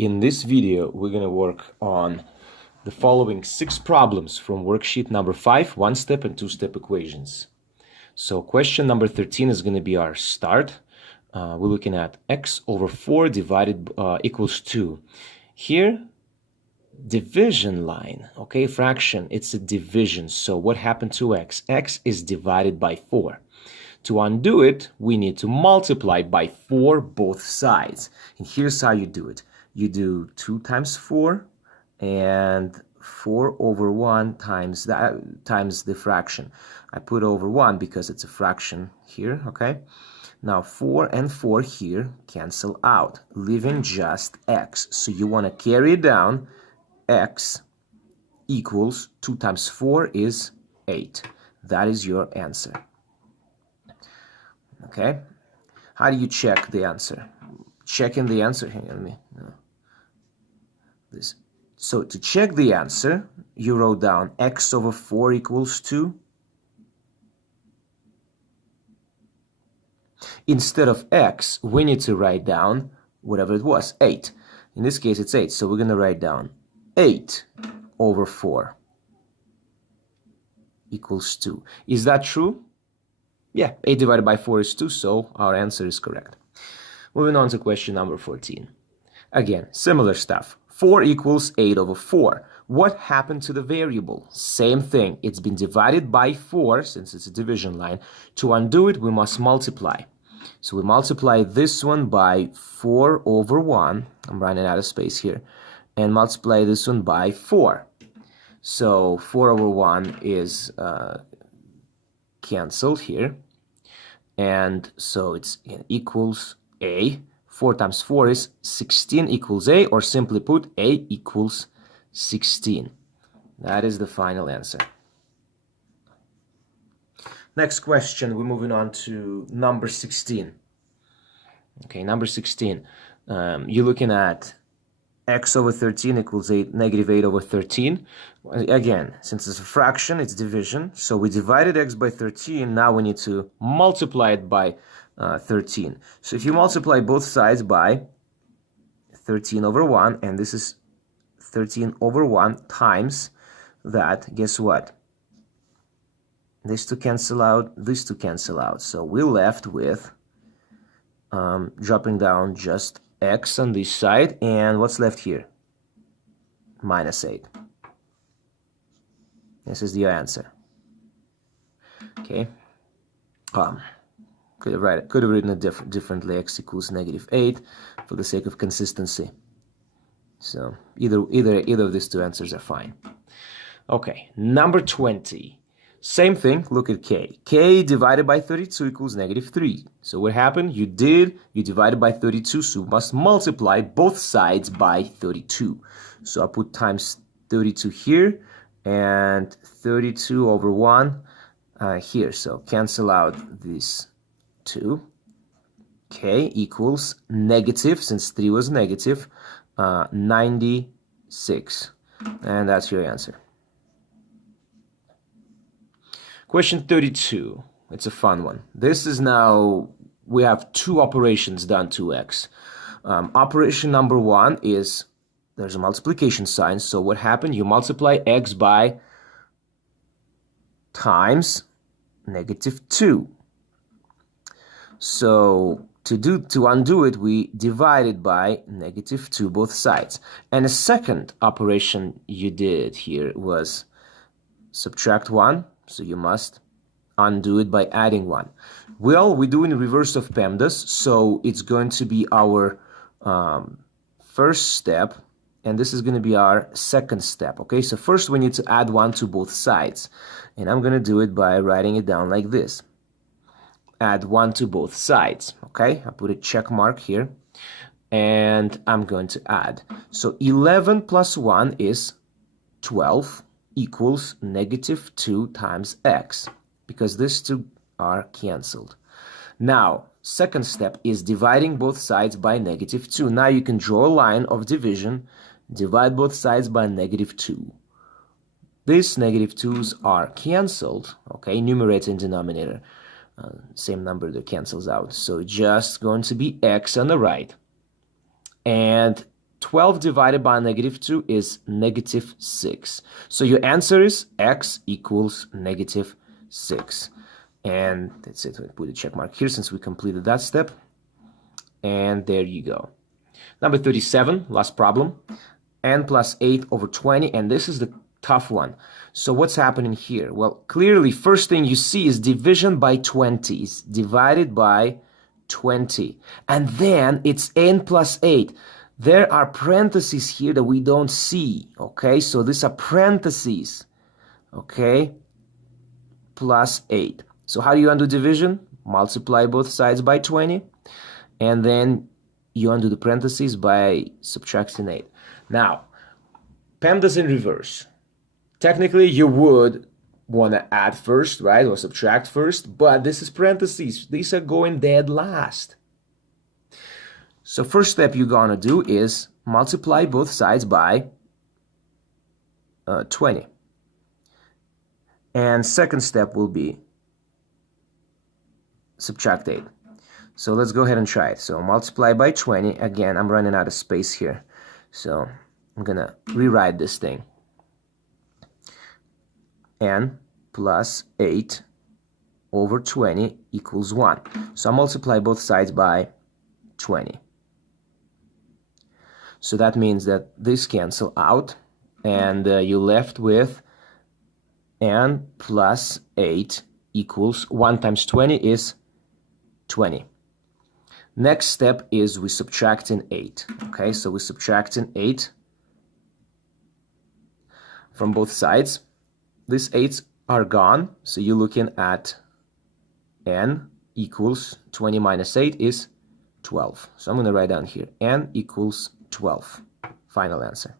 In this video, we're going to work on the following 6 problems from worksheet number 5, one-step and two-step equations. So question number 13 is going to be our start. We're looking at x over 4 divided equals 2. Here, division line, okay, fraction, it's a division. So what happened to x? X is divided by 4. To undo it, we need to multiply by 4 both sides. And here's how you do it. You do 2 times 4 and 4 over 1 times that times the fraction. I put over 1 because it's a fraction here, okay? Now 4 and 4 here cancel out, leaving just x. So you want to carry it down. X equals 2 times 4 is 8. That is your answer. Okay? How do you check the answer? Checking the answer, hang on me. No. This. So to check the answer, you wrote down x over 4 equals 2. Instead of x, we need to write down whatever it was, 8. In this case, it's 8. So we're going to write down 8 over 4 equals 2. Is that true? Yeah, 8 divided by 4 is 2, so our answer is correct. Moving on to question number 14. Again, similar stuff. 4 equals 8 over 4. What happened to the variable? Same thing. It's been divided by 4, since it's a division line. To undo it, we must multiply. So we multiply this one by 4 over 1. I'm running out of space here. And multiply this one by 4. So 4 over 1 is cancelled here. And so it's equals a. 4 times 4 is 16 equals a, or simply put, a equals 16. That is the final answer. Next question, we're moving on to number 16. Okay, number 16. You're looking at x over 13 equals negative 8 over 13. Again, since it's a fraction, it's division. So we divided x by 13. Now we need to multiply it by 13. So if you multiply both sides by 13 over 1, and this is 13 over 1 times that, guess what? These two cancel out, these two cancel out. So we're left with dropping down just x on this side, and what's left here? Minus 8. This is the answer. Okay. Could have written it differently. X equals negative 8 for the sake of consistency. So either of these two answers are fine. Okay, number 20. Same thing, look at k. K divided by 32 equals negative 3. So what happened? You divided by 32, so you must multiply both sides by 32. So I put times 32 here, and 32 over 1 here. So cancel out these 2. K equals negative, since 3 was negative, 96. And that's your answer. Question 32. It's a fun one. This is now, we have 2 operations done to x. Operation number 1 is, there's a multiplication sign. So what happened? You multiply x by times negative 2. So to undo it, we divide it by negative 2 both sides. And the second operation you did here was subtract 1. So you must undo it by adding 1. Well, we're doing reverse of PEMDAS, so it's going to be our first step, and this is going to be our second step. Okay, so first we need to add 1 to both sides, and I'm going to do it by writing it down like this. Add 1 to both sides. Okay, I put a check mark here, and I'm going to add. So 11 plus 1 is 12. Equals negative 2 times x, because these two are cancelled. Now, second step is dividing both sides by negative 2. Now you can draw a line of division, divide both sides by negative 2. These negative 2's are cancelled, okay, numerator and denominator. Same number that cancels out. So just going to be x on the right. And 12 divided by -2 is -6. So your answer is x equals -6. And that's it. We'll put a check mark here since we completed that step. And there you go. Number 37, last problem. N plus 8 over 20, and this is the tough one. So what's happening here? Well, clearly, first thing you see is division by 20s, divided by 20. And then it's n plus 8. There are parentheses here that we don't see, okay? So these are parentheses, okay? Plus 8. So how do you undo division? Multiply both sides by 20, and then you undo the parentheses by subtracting 8. Now, PEMDAS in reverse. Technically, you would want to add first, right, or subtract first, but this is parentheses. These are going dead last. So first step you're going to do is multiply both sides by 20. And second step will be subtract 8. So let's go ahead and try it. So multiply by 20. Again, I'm running out of space here. So I'm going to rewrite this thing. N plus 8 over 20 equals 1. So I multiply both sides by 20. So that means that this cancel out, and you're left with N plus 8 equals 1 times 20 is 20. Next step is we subtracting 8. Okay, so we're subtracting 8 from both sides. These 8s are gone, so you're looking at N equals 20 minus 8 is 12. So I'm going to write down here N equals 12. Final answer.